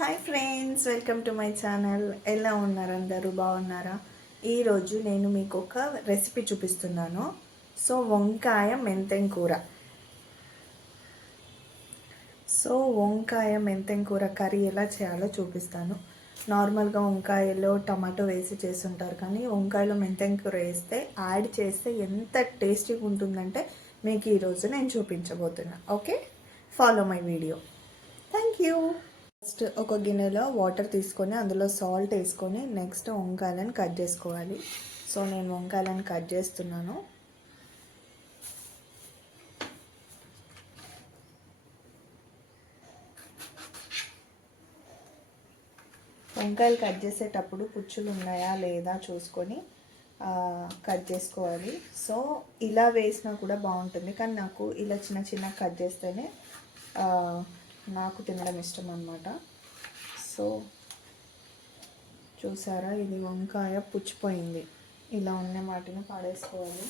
Hi friends, welcome to my channel. ఎలా ఉన్నారు? అందరూ బాగున్నారా? ఈరోజు నేను మీకు ఒక రెసిపీ చూపిస్తున్నాను. వంకాయ మెంతెం కూర. వంకాయ మెంతెం కూర కర్రీ ఎలా చేయాలో చూపిస్తాను. నార్మల్గా వంకాయలో టమాటో వేసి చేస్తుంటారు, కానీ వంకాయలో మెంతెం కూర వేస్తే యాడ్ చేస్తే ఎంత టేస్టీగా ఉంటుందంటే మీకు ఈరోజు నేను చూపించబోతున్నా. Okay, follow my video. Thank you. First ఒక గిన్నెలో వాటర్ తీసుకొని అందులో సాల్ట్ వేసుకొని నెక్స్ట్ వంకాయలను కట్ చేసుకోవాలి. నేను వంకాయలను కట్ చేస్తున్నాను. వంకాయలు కట్ చేసేటప్పుడు పుచ్చులు ఉన్నాయా లేదా చూసుకొని కట్ చేసుకోవాలి. ఇలా వేసినా కూడా బాగుంటుంది, కానీ నాకు ఇలా చిన్న చిన్న కట్ చేస్తేనే నాకు తినడం ఇష్టం అన్నమాట. చూసారా, ఇది వంకాయ పుచ్చిపోయింది. ఇలా ఉన్న వాటిని పాడేసుకోవాలి.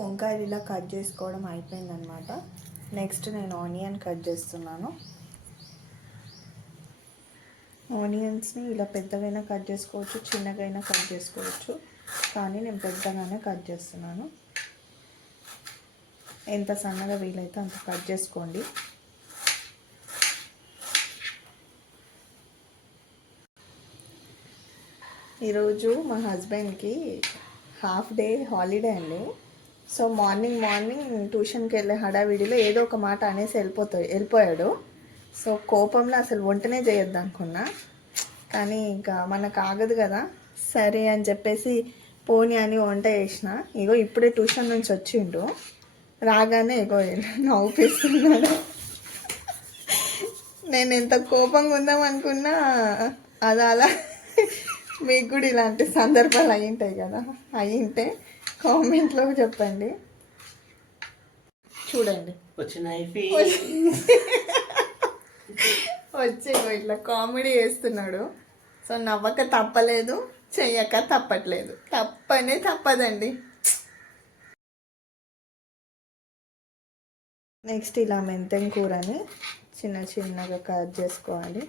వంకాయలు ఇలా కట్ చేసుకోవడం అయిపోయిందనమాట. నెక్స్ట్ నేను ఆనియన్ కట్ చేస్తున్నాను. ఆనియన్స్ని ఇలా పెద్దగైనా కట్ చేసుకోవచ్చు, చిన్నగైనా కట్ చేసుకోవచ్చు, కానీ నేను పెద్దగానే కట్ చేస్తున్నాను. ఎంత సన్నగా వీలైతే అంత కట్ చేసుకోండి. ఈరోజు మా హస్బెండ్కి హాఫ్ డే హాలిడే అండి. మార్నింగ్ ట్యూషన్కి వెళ్ళే హడావిడిలో ఏదో ఒక మాట అనేసి వెళ్ళిపోయాడు. కోపంలో అసలు వంటనే చేయొద్దు అనుకున్నా, కానీ ఇంకా మనకు ఆగదు కదా. సరే అని చెప్పేసి పోనీ అని వంట చేసిన. ఇప్పుడే ట్యూషన్ నుంచి వచ్చిండు. రాగానే నవ్వుపిస్తున్నాడు. నేను ఎంత కోపంగా ఉందాం అనుకున్నా అది అలా. మీకు కూడా ఇలాంటి సందర్భాలు అయ్యింటాయి కదా, అయ్యింటే కామెంట్లో చెప్పండి. చూడండి వచ్చి ఇట్లా కామెడీ చేస్తున్నాడు. నవ్వక తప్పలేదు, చెయ్యక తప్పట్లేదు. తప్పనే తప్పదండి. నెక్స్ట్ ఇలా మెంతెం కూరని చిన్నగా కట్ చేసుకోవాలి.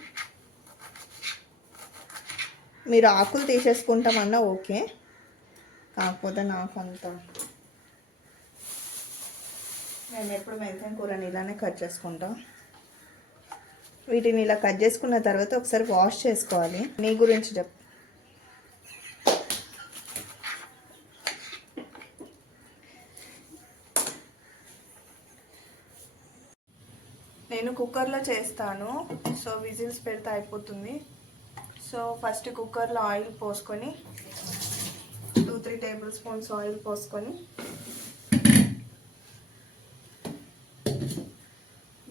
మీరు ఆకులు తీసేసుకుంటామన్నా ఓకే, కాకపోతే నాకు అంత, నేను ఎప్పుడు మెంతెం కూరని ఇలానే కట్ చేసుకుంటాం. వీటిని ఇలా కట్ చేసుకున్న తర్వాత ఒకసారి వాష్ చేసుకోవాలి. నీ గురించి నేను కుక్కర్లో చేస్తాను. విజిల్స్ పెడితే అయిపోతుంది. ఫస్ట్ కుక్కర్లో ఆయిల్ పోసుకొని 2-3 టేబుల్ స్పూన్స్ ఆయిల్ పోసుకొని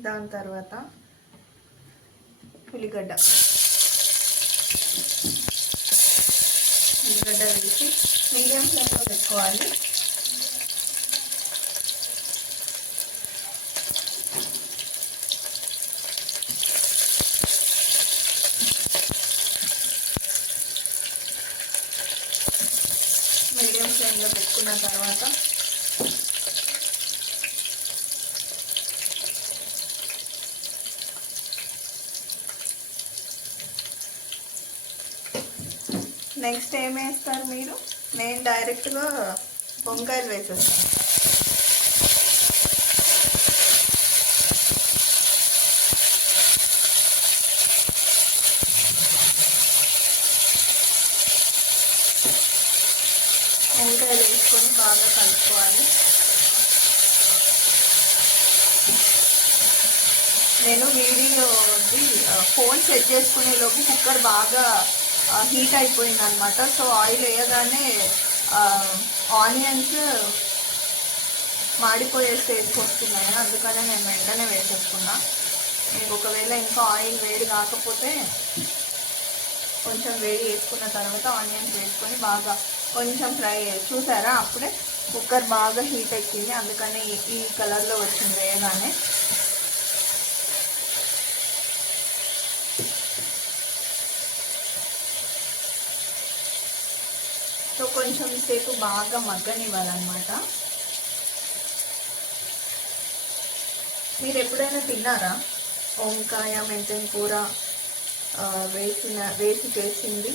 దాని తర్వాత ఉల్లిగడ్డ వేసి మీడియం ఫ్లేమ్లో పెట్టుకోవాలి. మీడియం ఫ్లేమ్లో పెట్టుకున్న తర్వాత నెక్స్ట్ ఏం వేస్తారు మీరు? నేను డైరెక్ట్గా వంకాయలు వేసేస్తాను. వంకాయలు వేసుకొని బాగా కలుపుకోవాలి. నేను వీడియోది ఫోన్ సెట్ చేసుకునేలోపు కుక్కర్ బాగా హీట్ అయిపోయింది అనమాట. ఆయిల్ వేయగానే ఆనియన్స్ మాడిపోయే స్టేజ్కి వస్తున్నాయి, అందుకనే నేను వెంటనే వేసేసుకున్నా. మీకు ఒకవేళ ఇంకా ఆయిల్ వేడి కాకపోతే కొంచెం వేడి వేసుకున్న తర్వాత ఆనియన్స్ వేసుకొని బాగా కొంచెం ఫ్రై చూసారా, అప్పుడే కుక్కర్ బాగా హీట్ ఎక్కింది, అందుకని ఈ కలర్లో వచ్చింది వేయగానే. సో కొంచెం సేపు బాగా మగ్గనివ్వాలన్నమాట. మీరు ఎప్పుడైనా తిన్నారా వంకాయ మెంతెం కూర వేసి చేసింది?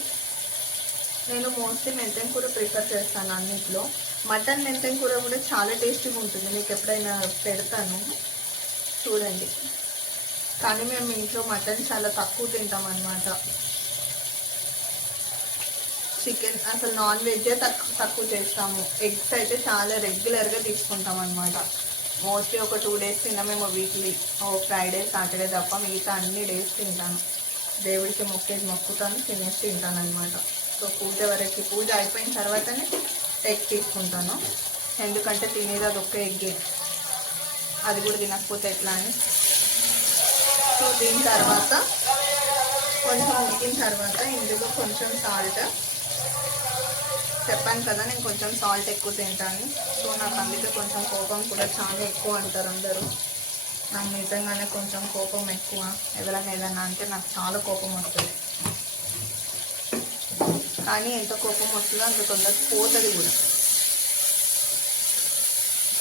నేను మోస్ట్లీ మెంతెం కూర ప్రిఫర్ చేస్తాను అన్నిట్లో. మటన్ మెంతెం కూర కూడా చాలా టేస్టీగా ఉంటుంది, మీకు ఎప్పుడైనా పెడతాను చూడండి. కానీ మేము ఇంట్లో మటన్ చాలా తక్కువ తింటాం అన్నమాట. చికెన్ అసలు నాన్ వెజ్జే తక్కువ చేస్తాము. ఎగ్స్ అయితే చాలా రెగ్యులర్గా తీసుకుంటాం అనమాట. మోస్ట్లీ ఒక 2 డేస్ తిన్నామేమో వీక్లీ, ఫ్రైడే సాటర్డే తప్ప మిగతా అన్ని డేస్ తింటాను. దేవుడికి మొక్కుతాను, తినేసి తింటాను అనమాట. సో పూజ అయిపోయిన తర్వాతనే ఎగ్ తీసుకుంటాను, ఎందుకంటే తినేది అది ఒక్క ఎగ్గే, అది కూడా తినకపోతే ఎట్లా అని. సో దీని తర్వాత కొంచెం ఉడికిన తర్వాత ఇందులో కొంచెం సాల్ట్, చెప్పాను కదా నేను కొంచెం సాల్ట్ ఎక్కువ తింటాను. సో నాకు అందుకే కొంచెం కోపం కూడా చాలా ఎక్కువ అంటారు అందరూ. నాకు నిజంగానే కొంచెం కోపం ఎక్కువ. ఎవరైనా ఏదన్నా అంటే నాకు చాలా కోపం వస్తుంది, కానీ ఎంత కోపం వస్తుందో అంత తొందరగా పోతుంది కూడా.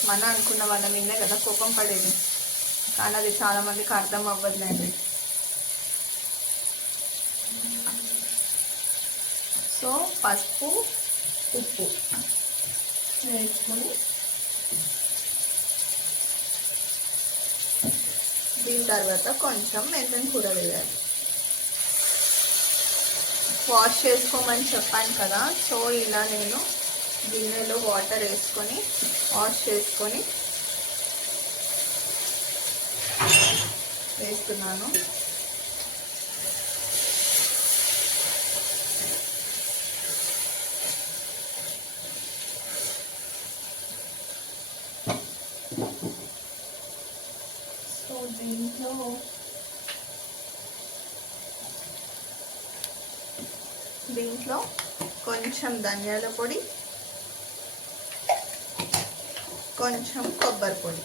మన అనుకున్న వాళ్ళ మీదే కదా కోపం పడేది, కానీ అది చాలామందికి అర్థం అవ్వదులేండి. సో పసుపు ఉప్పు వేసుకొని దీని తర్వాత కొంచెం మెంతెం కూర వేయాలి. వాష్ చేసుకోమని చెప్పాను కదా, సో ఇలా నేను గిన్నెలో వాటర్ వేసుకొని వాష్ చేసుకొని వేస్తున్నాను. సో దీంట్లో కొంచెం ధనియాల పొడి, కొంచెం కొబ్బరి పొడి,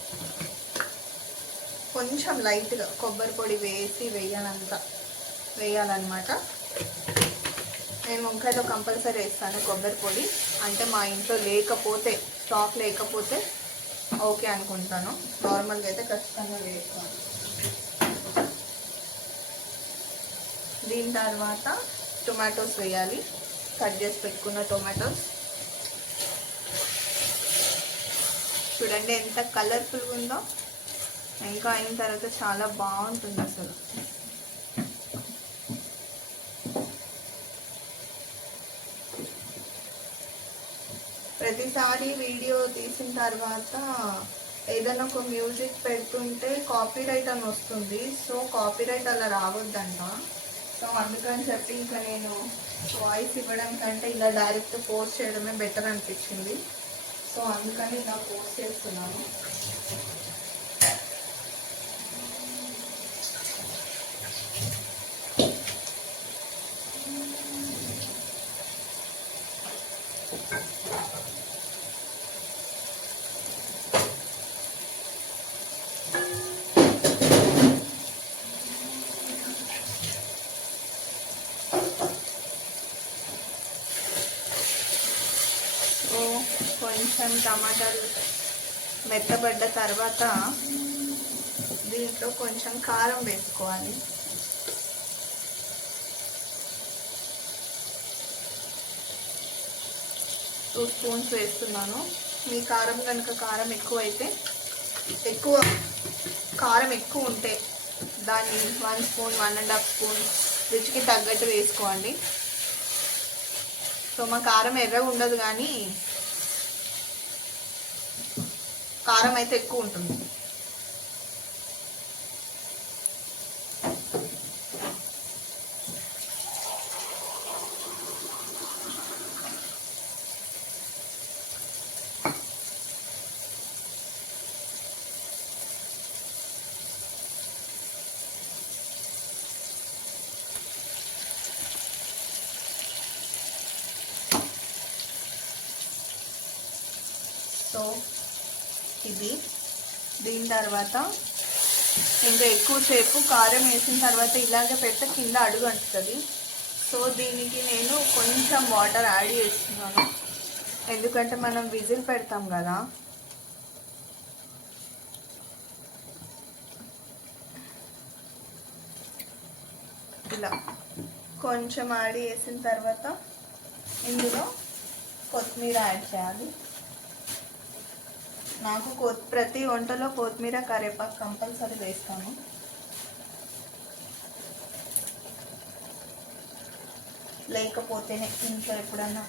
కొంచెం లైట్గా కొబ్బరి పొడి వేయాలన్నమాట. నేను వంకాయలో కంపల్సరీ వేస్తాను కొబ్బరి పొడి, అంటే మా ఇంట్లో స్టాక్ లేకపోతే ఓకే అనుకుంటాను, నార్మల్గా అయితే ఖచ్చితంగా వేస్తాను. దీని తర్వాత టొమాటోస్ వేయాలి, కట్ చేసి పెట్టుకున్న టొమాటోస్. చూడండి ఎంత కలర్ఫుల్గా ఉందో, ఇంకా అయిన తర్వాత చాలా బాగుంటుంది అసలు. ప్రతిసారి వీడియో తీసిన తర్వాత ఏదైనా ఒక మ్యూజిక్ పెడుతుంటే కాపీరైట్ అని వస్తుంది. సో కాపీరైట్ అలా రావద్దంట. సో అందుకని చెప్పి ఇంకా నేను వాయిస్ ఇవ్వడం కంటే ఇలా డైరెక్ట్ పోస్ట్ చేయడమే బెటర్ అనిపించింది. సో అందుకని ఇలా పోస్ట్ చేస్తున్నాను. కొంచెం టమాటాలు మెత్తబడ్డ తర్వాత దీంట్లో కొంచెం కారం వేసుకోవాలి. టూ స్పూన్స్ వేస్తున్నాను. మీ కారం కనుక కారం ఎక్కువ ఉంటే దాన్ని 1 స్పూన్ 1.5 స్పూన్ రుచికి తగ్గట్టు వేసుకోండి. సో మా కారం ఎర్రగా ఉండదు, కానీ కారం అయితే ఎక్కువ ఉంటుంది. సో ఇది దీని తర్వాత ఇంకా ఎక్కువసేపు కారం వేసిన తర్వాత ఇలాగే పెడితే కింద అడుగు అంటుతుంది. సో దీనికి నేను కొంచెం వాటర్ యాడ్ చేస్తున్నాను, ఎందుకంటే మనం విజిల్ పెడతాం కదా. ఇలా కొంచెం యాడ్ చేసిన తర్వాత ఇందులో కొత్తిమీర యాడ్ చేయాలి. నాకు ప్రతి వంటలో కొత్తిమీర కరివేపాకు కంపల్సరీ వేస్తాను. లేకపోతేనే ఇంట్లో ఎప్పుడన్నా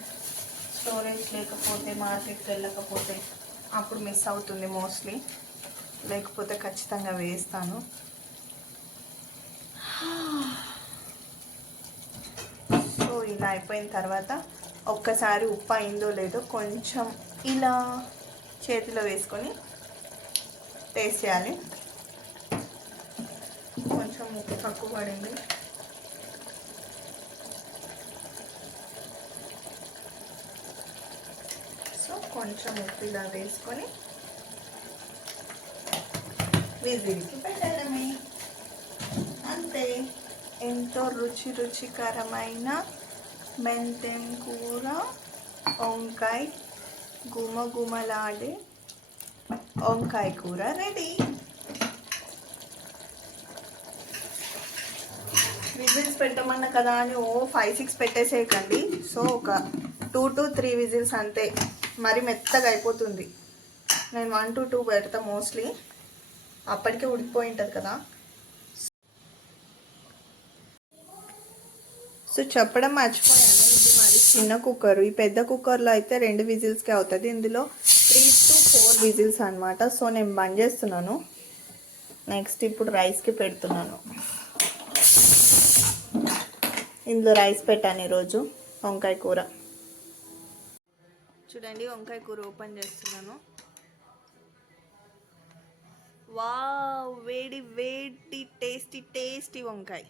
స్టోరేజ్ లేకపోతే, మార్కెట్కి వెళ్ళకపోతే అప్పుడు మిస్ అవుతుంది మోస్ట్లీ, లేకపోతే ఖచ్చితంగా వేస్తాను. సో ఇలా అయిపోయిన తర్వాత ఒక్కసారి ఉప్పు అయిందో లేదో కొంచెం ఇలా చేతిలో వేసుకొని టేస్ట్ చేయాలి. కొంచెం ఉప్పు తక్కువ పడింది. సో కొంచెం ఉప్పు ఇలా వేసుకొని విజిల్కి పెట్టడమే, అంతే. ఎంతో రుచికరమైన మెంతెం కూర, వంకాయ, గుమగుమలాడే వంకాయ కూర రెడీ. విజిల్స్ పెట్టమన్నా కదా అని 5-6 పెట్టేసేయకండి. సో ఒక 2 to 3 విజిల్స్ అంతే, మరి మెత్తగా అయిపోతుంది. నేను 1 to 2 పెడతా మోస్ట్లీ, అప్పటికే ఉడికిపోయి ఉంటుంది కదా. సో చెప్పడం మర్చిపోయాను, ఇది మరి చిన్న కుక్కర్. ఈ పెద్ద కుక్కర్లో అయితే 2 విజిల్స్కే అవుతుంది, ఇందులో 3 to 4 విజిల్స్ అనమాట. సో నేను బంద్ చేస్తున్నాను. నెక్స్ట్ ఇప్పుడు రైస్కి పెడుతున్నాను. ఇందులో రైస్ పెట్టాను ఈరోజు, వంకాయ కూర. చూడండి వంకాయ కూర ఓపెన్ చేస్తున్నాను. వావ్, వేడి వేడి టేస్టీ వంకాయ.